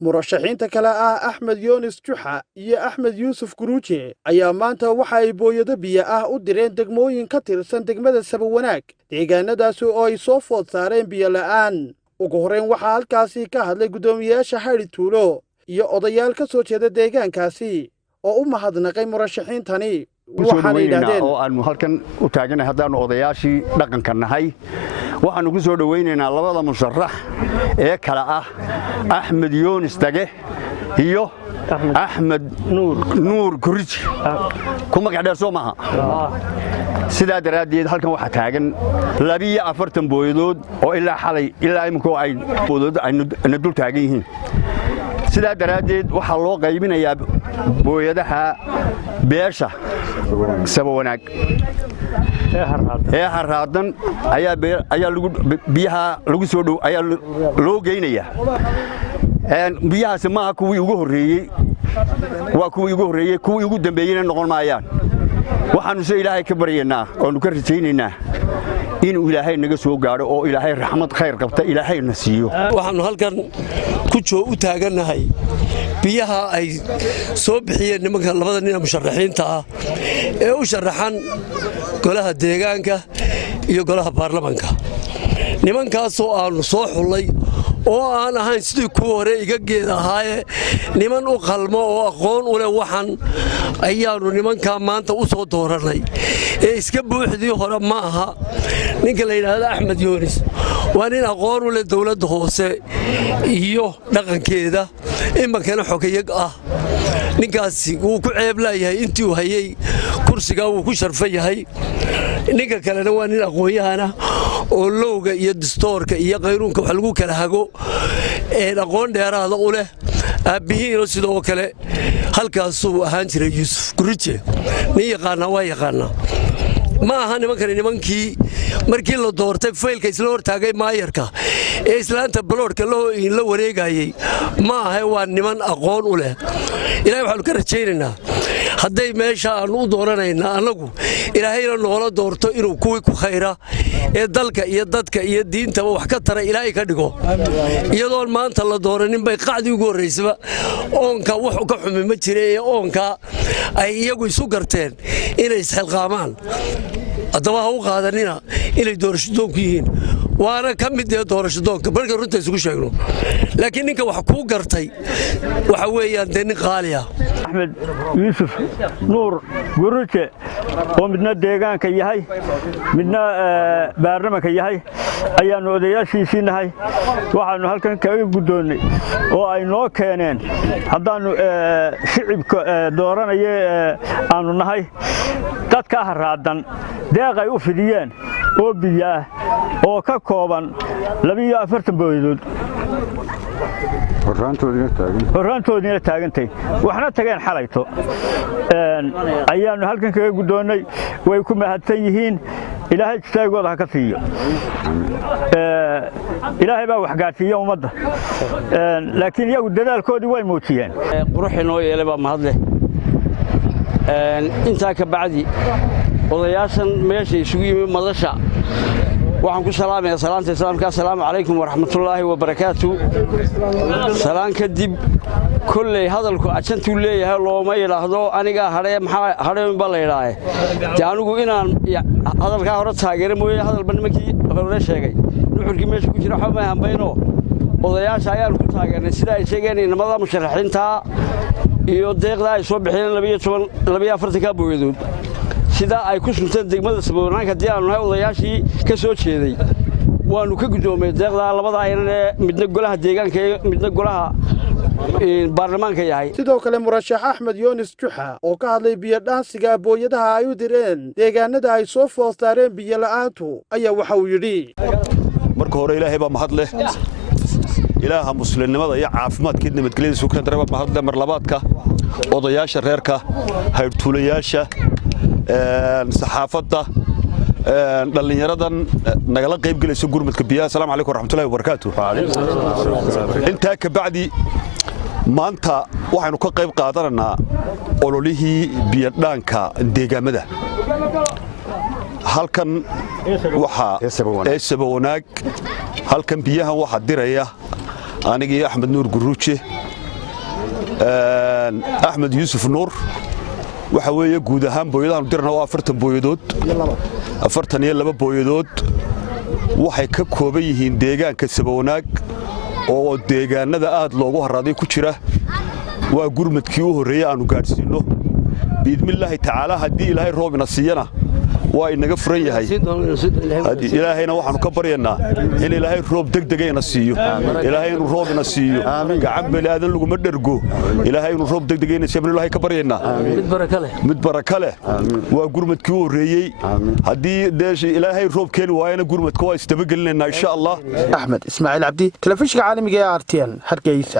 murashaxiinta kale Axmed Yoonis Juxa iyo Axmed Yuusuf Guruuje ayaa maanta waxa ay booyado biyo u direen degmooyin ka tirsan degmada Sabawanaag deegaanadaas oo ay soo food saareen biyo la'aan. ugu horreyn waxaa halkaasi ka hadlay gudoomiyaasha Xari Tuulo iyo odayaal ka soo jeeda deegaankaasi oo u mahadnaqay murashaxiintani. waxaan yidhaahdeen oo aanu halkan u taaganahay haddaanu odayaashii dhaqanka nahay waxaanu ku soo dhawaynaynaa labada musharax ee kala Axmed Yoonis Dage iyo Axmed Nuur Guruuje kuma qadheer soo maaha sidaa daraadeed halkan waxa taagan 42 booyadood oo ilaa xalay ilaa imiko ay booyadood ay dul taagan yihiin sidaa daraadeed waxa loo qaybinayaa booyadaha beesha Sabawanaag ee haraadan ayaa biyaha lagu soo dhow ayaa loo geynayaa biyahaas ma kuwii ugu horeeyay waa kuwii ugu horeeyay kuwii ugu dambeeyayna noqon maayaan waxaanu se ilaahay ka baryaynaa oo nu ka rajaynaynaa inuu ilaahay naga soo gaaro oo ilaahay raxmad khayr qabta ilaahayna siiyo waxaanu halkan u taaganahay biyaha ay soo bixiyeen nimanka labada nin musharaxiinta ee u sharaxan golaha deegaanka iyo golaha baarlamaanka nimankaasoo aanu soo xulay oo aan ahayn sidii kuwa hore iga geed ahaaye niman u qalmo oo aqoon u leh waxan ayaanu nimankaa maanta u soo dooranay ee iska buuxdii hore ma aha ninka la yidhaahdo Axmed Yoonis waa nin aqoon u leh dawladda hoose iyo dhaqankeeda imankana xogayag ninkaasi wuu ku ceeblayahay intii uu hayay kursiga wuu ku sharfan yahay ninka kalena waa nin aqoon-yahana oo lowga iyo dastuurka iyo qaynuunka wax lagu kala hago ee aqoon dheeraad u leh aabihiina sidoo kale halkaasuu ahaan jiray Yuusuf Guruuje nin yaqaan waa yaqaan ma aha nimankii markii la doortay faylka isla hortaagay maayarka ee islaanta baloodka la wareegayay ma aha waa niman aqoon u leh ilaahay waxaanu ka rajaynaynaa hadday meesha aanu u dooranayna anagu ilaahayna noola doorto inuu kuwii ku khayra ee dalka iyo dadka iyo diintaba wax ka tara ilaahay ka dhigo iyadoon maanta la dooranin bay qacdi ugu horeysaba oonka wax ka xumi ma jira ee oonka ay iyagu isu garteen inay isxilqaamaan haddaba ha u qaadanina inay doorashadoonku yihiin waana ka mid ee doorashadoonka marka runta isugu sheegno laakiin ninka wax kuu gartay waxa weeyaan dee nin qaali Axmed Yuusuf Nuur Guruuje oo midna deegaanka yahay midna baarlamaanka yahay ayaanu odayaashiisii nahay waxaanu halkan kaga gudoonnay oo ay noo keeneen haddaanu shicibka dooranaya aanu nahay dadka haraadan deeqay u fidiyeen oo biyo oo ka kooban 42 booyadood horraantoodina taagantay waxna tageen xalayto ayaanu halkan kaga gudoonnay way ku mahadsan yihiin ilaahay jisaygooda ha ka siiyo ilaahay baa wax gaarsiiya ummadda laakiin iyagu dadaalkoodii way muujiyeen quruxii noo yeelay baa mahadleh intaa ka bacdi odayaashan meesha isugu yimi madasha waxaan ku salaamayaa salaanta islaamka assalaamu calaykum waraxmatullaahi wabarakaatu salaan kadib kolley hadalku ajantuu leeyahay looma yidhaahdo anigaa hadheen baa la yidhaahe dee anigu inaan hadalkaa hore taageera mooye hadalba nimankii hore sheegay nuxurkii meesha ku jira waxba ma hambaynoo odayaasha ayaanu ku taageernay sida ay sheegeen inamada musharaxiintaa iyo deeqdaa ay soo bixiyeen 42 booyadood sida ay ku sunteen degmada Sabawanaag haddii aanu nahay odayaashii ka soo jeeday waanu ka gudoomay deeqdaa labada aynan ee midna golaha deegaanka midna golaha baarlamaanka yahay sidoo kale murashax Axmed Yoonis Juxa oo ka hadlay biyo dhaansiga booyadaha ay u direen deegaanada ay soo food saareen biyo la'aantu ayaa waxa uu yidhi marka hore ilaahay baa mahad leh ilaaha muslimnimada iyo caafimaadka nabadgelyada suukan daraba mahad leh mar labaadka odayaasha reerka hayrtuulayaasha saxaafadda dhalinyaradan nagala qayb galayso gurmadka biyaha assalaamu calaykum waraxmatullaahi wabarakaatuh intaa ka bacdi maanta waxaynu ka qayb qaadanaynaa ololihii biyadhaanka deegaamada halkan waxa Sabawanaag halkan biyahan waxa diraya anigii Axmed Nuur Guruuje axmed yuusuf nuur waxa weeye guud ahaan booyadahaanu dirana waa 40 booyadood 42 booyadood waxay ka kooban yihiin deegaanka Sabawanaag oo deegaanada aad loogu haraaday ku jira waa gurmadkii u horeeyay aanu gaarsiino biidmillaahi tacaala haddii ilaahay roobina siiyana waa inaga furan yahay ilaahayna waxaanu ka baryaynaa in ilaahay roob degdegayna siiyo ilaahay inuu roobina siiyo gacan bani'aadan laguma dhergo ilaahay inuu roob degdegayna siiyo ilaahay ka baryaynaa mid baraka leh waa gurmadkii u horeeyay haddii ilaahay roob keeni waayana gurmadka waa isdaba gelinaynaa insha Allah Axmed Ismaaciil Cabdi telefishinka caalamiga ee RTN Hargeysa